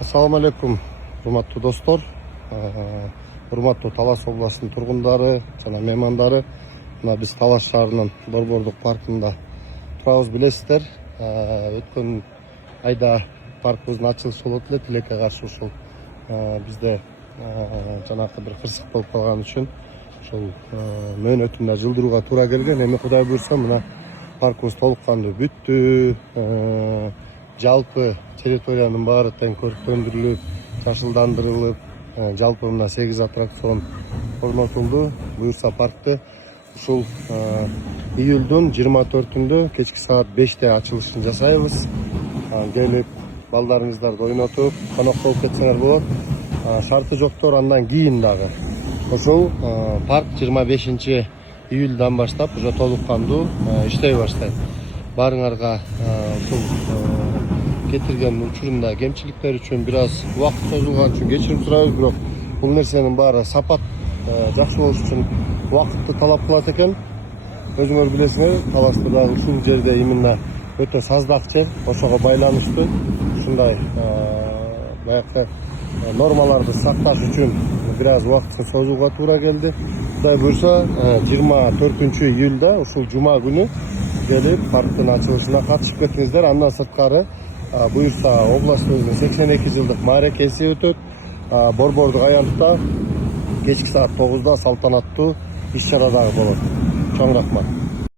Assalamu alaikum, урматтуу достор, урматтуу Талас областынын тургундары жана меймандары. Мына биз Талас шаарынын Борбордук паркында турабыз, билесиздер. Өткөн айда паркыбыздын ачылышы болот эле, тилекке каршы ушул бизде жанакы бир кырсык болуп калган үчүн ушул мөөнөтүндө жылдырууга туура келген. Эми Кудай буйрса мына паркыбыз толук кандуу бүттү. Жалпы территориянын баары тең көрктөндүрүлүп, жашылдандырылып, жалпы мына 8 аттракцион орнотулду. Буюрса паркты ушул июлдун 24-үндө кечки саат 5-те ачылышын жасайбыз. Келип балдарыңыздарды ойнотуп, конок болуп кетсеңер болот. Шарты жоктор андан кийин дагы. Ошол парк 25-июлдан баштап уже толук кандуу иштей баштайт. Баарыңарга ушул кетирген учурунда кемчиликтер үчүн бир аз убакыт созулган үчүн кечирим сурайбыз, бирок бул нерсенин баары сапат жакшы болуш үчүн убакытты талап кылат экен. Өзүңөр билесиңер, Таласта дагы ушул жерде именно өтө саздак жер, ошого байланыштуу ушундай баягы нормаларды сакташ үчүн бир аз убакытты созууга туура келди. Кудай буйрса 24-июлда ушул жума күнү келип парктын ачылышына катышып кетиңиздер. Андан сырткары буйрса областыбыздын 82 жылдык мааракеси өтөт. Борбордук аянтта кечки саат 9-да салтанаттуу иш чара дагы болот. Чоң рахмат.